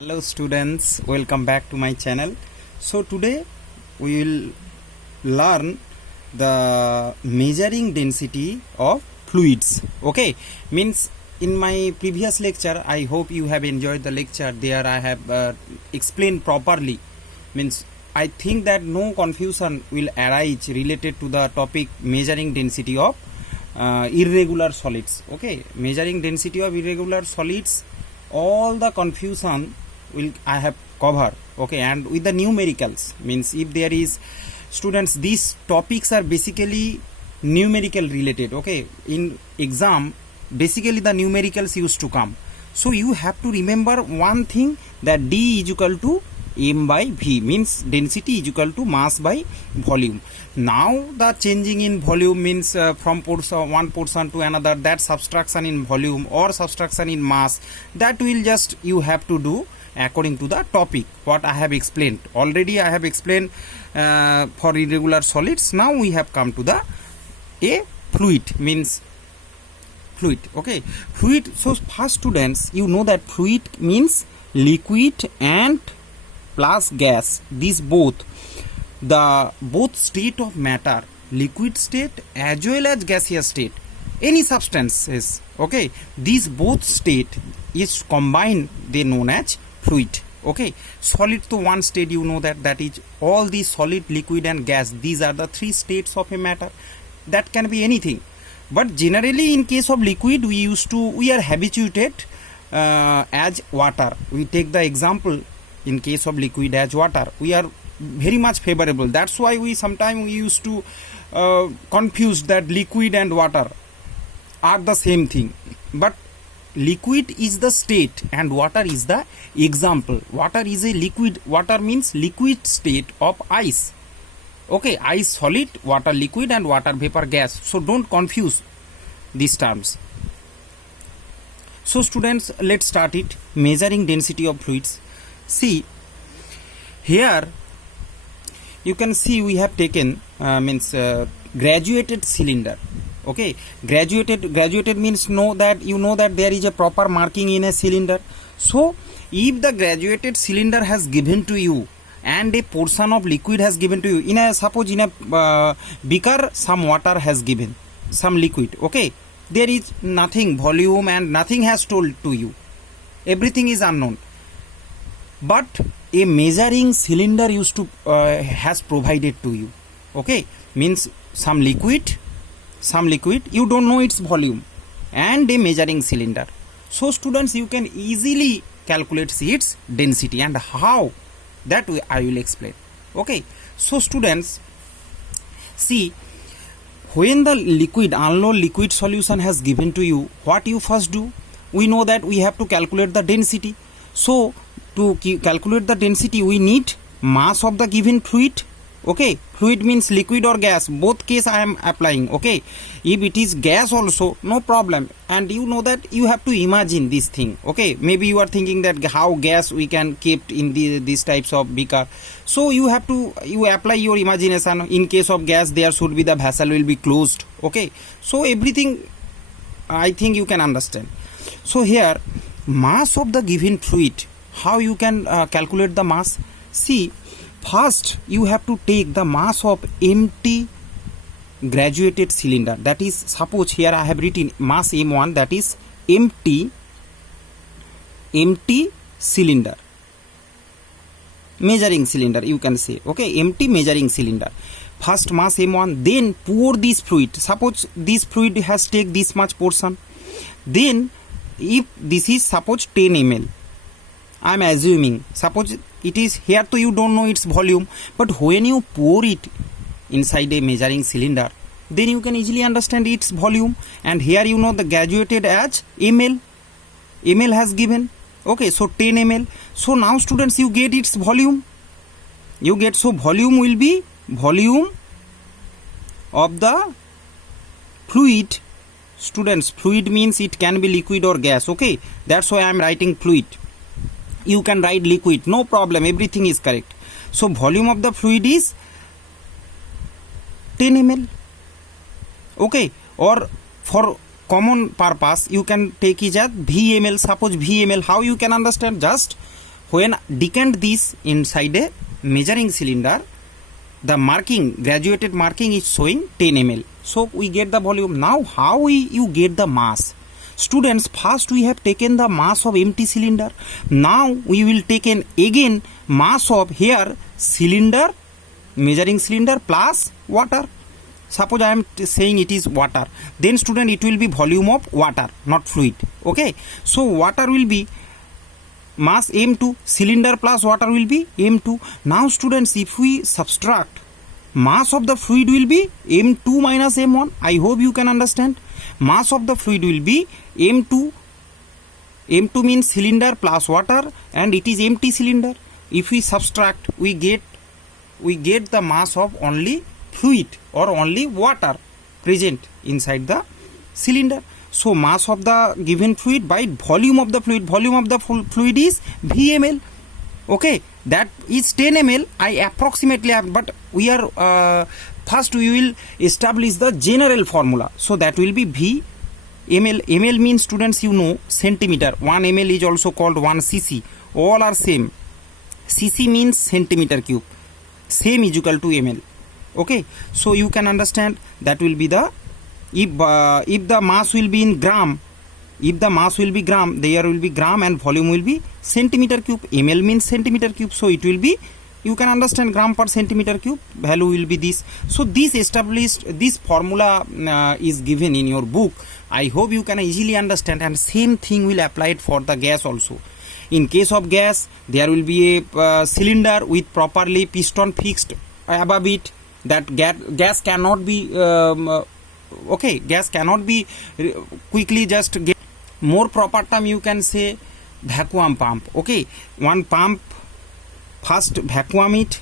Hello students, welcome back to my channel. So today we will learn the measuring density of fluids. Okay, means in my previous lecture I hope you have enjoyed the lecture. There I have explained properly. Means I think that no confusion will arise related to the topic measuring density of irregular solids. Okay, measuring density of irregular solids, all the confusion will I have covered. Okay, and with the numericals, means if there is students, these topics are basically numerical related. Okay, in exam basically the numericals used to come, so you have to remember one thing, that D is equal to m by v, means density is equal to mass by volume. Now the changing in volume means from one portion to another, that subtraction in volume or subtraction in mass, that will just you have to do according to the topic what I have explained. Already I have explained for irregular solids. Now we have come to the a fluid, means fluid. Okay, fluid. So first students, you know that fluid means liquid and plus gas. These both state of matter, liquid state as well as gaseous state, any substances. Okay, these both state is combined, they known as fluid. Okay, solid to one state, you know that is all the solid, liquid and gas. These are the three states of a matter. That can be anything, but generally in case of liquid we are habituated as water. We take the example, in case of liquid as water, we are very much favorable. That's why we used to confuse that liquid and water are the same thing, but liquid is the state and water is the example. Water is a liquid. Water means liquid state of ice. Okay, ice solid, water liquid and water vapor gas. So don't confuse these terms. So students, let's start it. Measuring density of fluids. See here, you can see we have taken graduated cylinder. Okay, graduated means know that there is a proper marking in a cylinder. So if the graduated cylinder has given to you and a portion of liquid has given to you, suppose in a beaker some water has given, some liquid. Okay, there is nothing volume and nothing has told to you, everything is unknown, but a measuring cylinder has provided to you. Okay, means some liquid, you don't know its volume, and a measuring cylinder. So students, you can easily calculate its density, and how, that way I will explain. Okay, so students, see, when the unknown liquid solution has given to you, what you first do, we know that we have to calculate the density. So to calculate the density, we need mass of the given fluid. Okay, fluid means liquid or gas, both case I am applying. Okay, if it is gas also, no problem, and you know that you have to imagine this thing. Okay, maybe you are thinking that how gas we can keep in these types of beaker. So you apply your imagination. In case of gas, there should be the vessel will be closed. Okay, so everything I think you can understand. So here, mass of the given fluid, how you can calculate the mass? See, first you have to take the mass of empty graduated cylinder. That is, suppose here I have written mass m1, that is empty cylinder, measuring cylinder you can say. Okay, empty measuring cylinder. First mass m1, then pour this fluid. Suppose this fluid has take this much portion, then if this is suppose 10 ml, I am assuming, suppose it is here, so you don't know its volume, but when you pour it inside a measuring cylinder, then you can easily understand its volume. And here you know the graduated as ml has given. Okay, so 10 ml. So now students, you get its volume. So volume will be volume of the fluid. Students, fluid means it can be liquid or gas. Okay, that's why I am writing fluid. You can write liquid, no problem, everything is correct. So volume of the fluid is 10 ml. Okay, or for common purpose you can take it as VML. Suppose VML, how you can understand? Just when decant this inside a measuring cylinder, the marking, graduated marking is showing 10 ml. So we get the volume. Now how you get the mass? Students, first we have taken the mass of empty cylinder. Now we will take again mass of here cylinder, measuring cylinder plus water. Suppose I am saying it is water, then student it will be volume of water, not fluid. Okay, so water will be mass m2, cylinder plus water will be m2. Now students, if we subtract, mass of the fluid will be m2 minus m1. I hope you can understand. Mass of the fluid will be m2. M2 means cylinder plus water and it is empty cylinder. If we subtract, we get the mass of only fluid or only water present inside the cylinder. So mass of the given fluid by volume of the fluid. Volume of the fluid is VmL. Okay, that is 10 ml. I approximately have, but we are first we will establish the general formula. So that will be V ml. Ml means, students, you know, centimeter. 1 ml is also called 1 cc. All are same. Cc means centimeter cube. Same is equal to ml. Okay, so you can understand that will be the, if the mass will be in gram, if the mass will be gram, there will be gram and volume will be centimeter cube. ml means centimeter cube, so it will be, you can understand, gram per centimeter cube, value will be this. So this established, this formula is given in your book. I hope you can easily understand, and same thing will apply it for the gas also. In case of gas, there will be a cylinder with properly piston fixed above it. That gas cannot be okay, gas cannot be quickly just get. More proper term you can say vacuum pump. Okay, one pump, first vacuum it,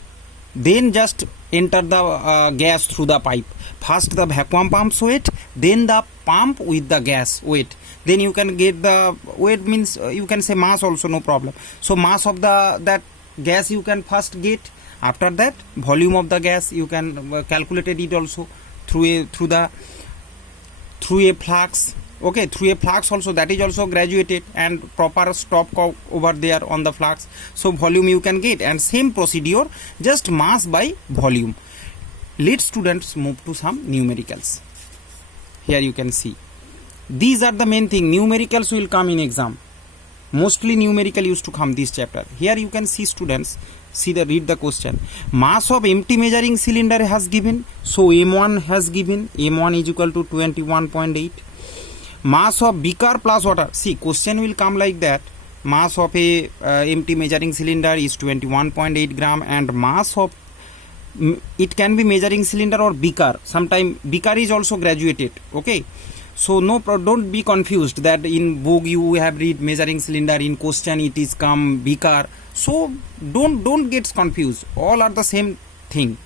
then just enter the gas through the pipe. First the vacuum pumps weight, then the pump with the gas weight, then you can get the weight, means you can say mass also, no problem. So mass of that gas you can first get. After that, volume of the gas you can calculate it also through a flux. Okay, through a flux also, that is also graduated, and proper stopcock over there on the flux. So volume you can get, and same procedure, just mass by volume. Let students move to some numericals. Here you can see, these are the main thing. Numericals will come in exam. Mostly numerical used to come this chapter. Here you can see, students, read the question. Mass of empty measuring cylinder has given, so m1 has given, m1 is equal to 21.8. Mass of beaker plus water, see, question will come like that. Mass of a empty measuring cylinder is 21.8 gram, and mass of, it can be measuring cylinder or beaker. Sometime beaker is also graduated. Okay, so don't be confused that in book you have read measuring cylinder, in question it is come beaker. So don't get confused, all are the same thing.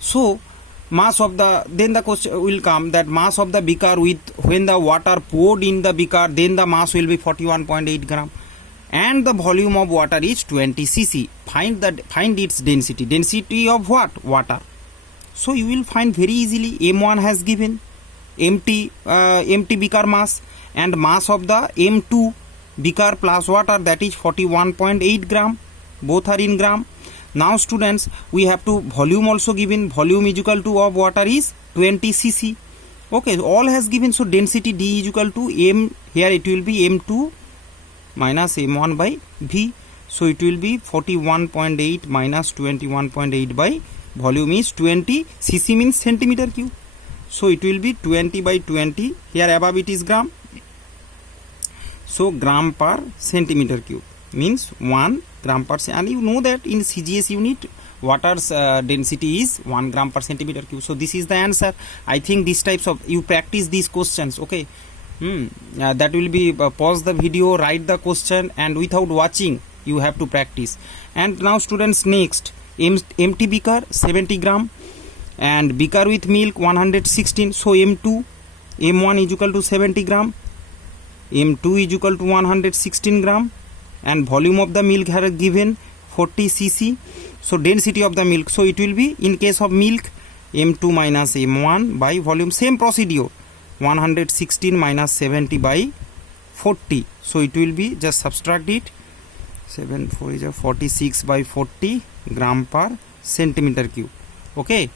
So mass of the, then the question will come that mass of the beaker with, when the water poured in the beaker, then the mass will be 41.8 gram, and the volume of water is 20 cc. Find its density of what? Water. So you will find very easily. M1 has given, empty beaker mass, and mass of the M2 beaker plus water, that is 41.8 gram. Both are in gram. Now students, we have to volume also given. Volume is equal to of water is 20 cc. Okay, all has given. So density D is equal to M, here it will be M2 minus M1 by V. So it will be 41.8 minus 21.8 by volume is 20. Cc means centimeter cube. So it will be 20 by 20. Here above it is gram. So gram per centimeter cube means 1 gram per, and you know that in CGS unit water's density is 1 gram per centimeter cube. So this is the answer. I think these types of, you practice these questions. Okay, that will be pause the video, write the question, and without watching you have to practice. And now students, next, empty beaker 70 gram, and beaker with milk 116. So M1 is equal to 70 gram, M2 is equal to 116 gram, and volume of the milk had given 40 cc. So density of the milk, so it will be, in case of milk, M2 minus M1 by volume, same procedure, 116 minus 70 by 40. So it will be, just subtract it, 7 4 is 46 by 40 gram per centimeter cube. Okay,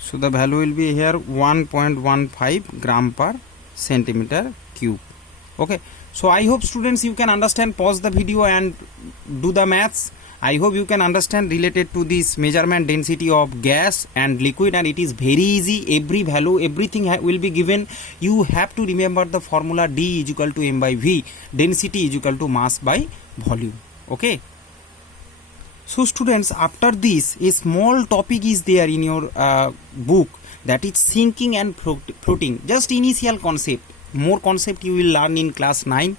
so the value will be here 1.15 gram per centimeter cube. Okay, so I hope students you can understand. Pause the video and do the maths. I hope you can understand related to this measurement density of gas and liquid, and it is very easy. Every value, everything will be given. You have to remember the formula D is equal to m by V. Density is equal to mass by volume. Okay. So students, after this, a small topic is there in your book, that is sinking and floating. Just initial concept. More concept you will learn in class 9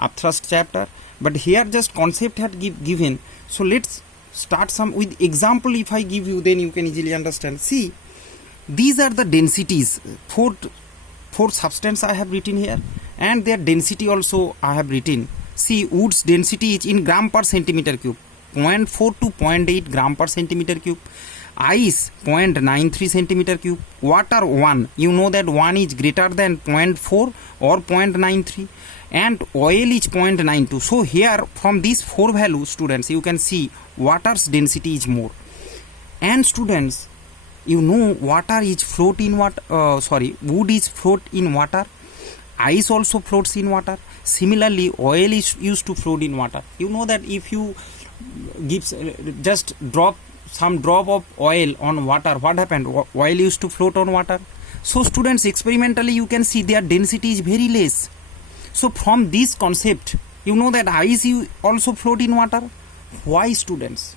upthrust chapter. But here just concept had given. So let's start some with example. If I give you, then you can easily understand. See, these are the densities. Four substance I have written here, and their density also I have written. See, wood's density is in gram per centimeter cube, 0.4 to 0.8 gram per centimeter cube. Ice 0.93 centimeter cube. Water 1. You know that 1 is greater than 0.4 or 0.93. And oil is 0.92. So here from these 4 values, students, you can see water's density is more. And students, you know water is float in water. Wood is float in water. Ice also floats in water. Similarly, oil is used to float in water. You know that if you give just drop some drop of oil on water, what happened? Oil used to float on water. So students, experimentally you can see their density is very less. So from this concept, you know that ice also float in water. Why, students?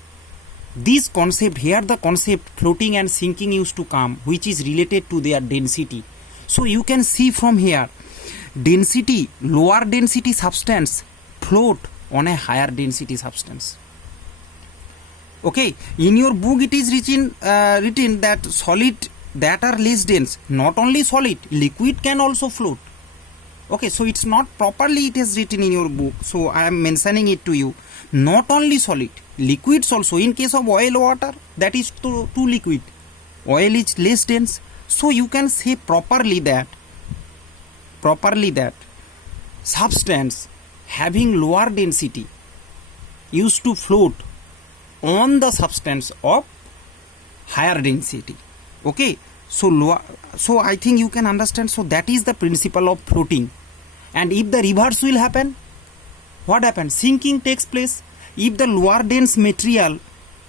This concept here, the concept floating and sinking used to come, which is related to their density. So you can see from here, density, lower density substance float on a higher density substance. Okay, in your book it is written that solid that are less dense, not only solid, liquid can also float. Okay, so it's not properly it is written in your book, so I am mentioning it to you. Not only solid, liquids also. In case of oil, water, that is too liquid. Oil is less dense, so you can say properly that substance having lower density used to float on the substance of higher density. Okay, so I think you can understand. So that is the principle of floating. And if the reverse will happen, what happens? Sinking takes place. If the lower dense material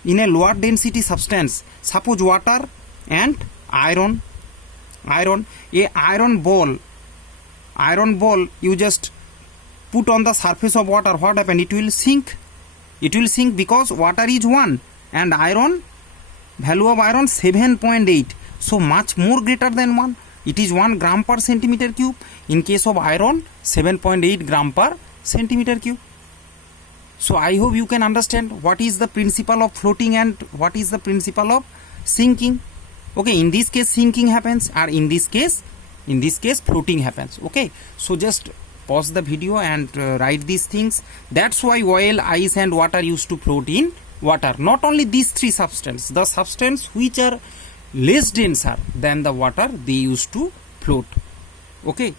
in a lower density substance, suppose water and iron, a iron ball you just put on the surface of water, what happen? It will sink. It will sink because water is 1 and iron, value of iron 7.8. So much more greater than 1. It is 1 gram per centimeter cube. In case of iron, 7.8 gram per centimeter cube. So I hope you can understand what is the principle of floating and what is the principle of sinking. Okay, in this case sinking happens, or in this case floating happens. Okay, so just pause the video and write these things. That's why oil, ice and water used to float in water. Not only these 3 substances, the substance which are less denser than the water, they used to float. Okay,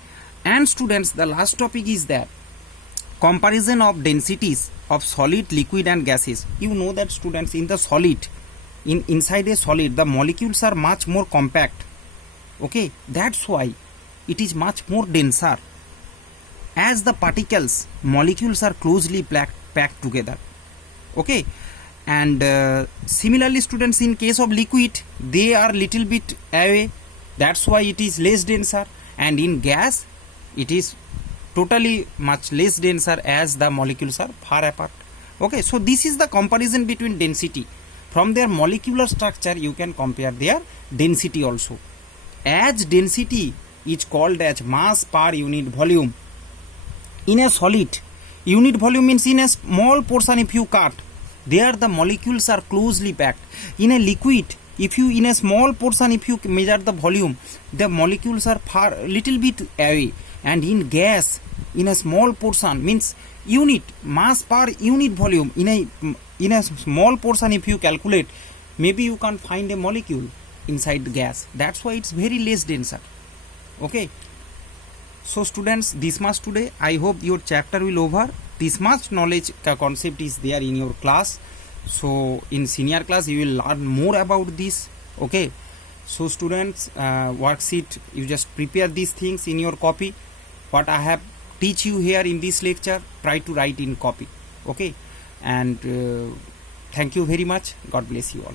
and students, the last topic is that comparison of densities of solid, liquid and gases. You know that, students, in the solid, inside a solid, the molecules are much more compact. Okay, that's why it is much more denser. As the particles, molecules are closely packed together. Okay, and similarly, students, in case of liquid, they are little bit away. That's why it is less denser. And in gas, it is totally much less denser as the molecules are far apart. Okay, so this is the comparison between density. From their molecular structure, you can compare their density also. As density is called as mass per unit volume. In a solid, unit volume means in a small portion if you cut, there the molecules are closely packed. In a liquid, if you in a small portion if you measure the volume, the molecules are far little bit away. And in gas, in a small portion means unit mass per unit volume. In a small portion if you calculate, maybe you can find a molecule inside the gas. That's why it's very less denser. Okay, so students, this much today. I hope your chapter will over. this much knowledge concept is there in your class. So in senior class you will learn more about this. Okay, so students, worksheet, you just prepare these things in your copy. What I have teach you here in this lecture, try to write in copy. Okay, and thank you very much. God bless you all.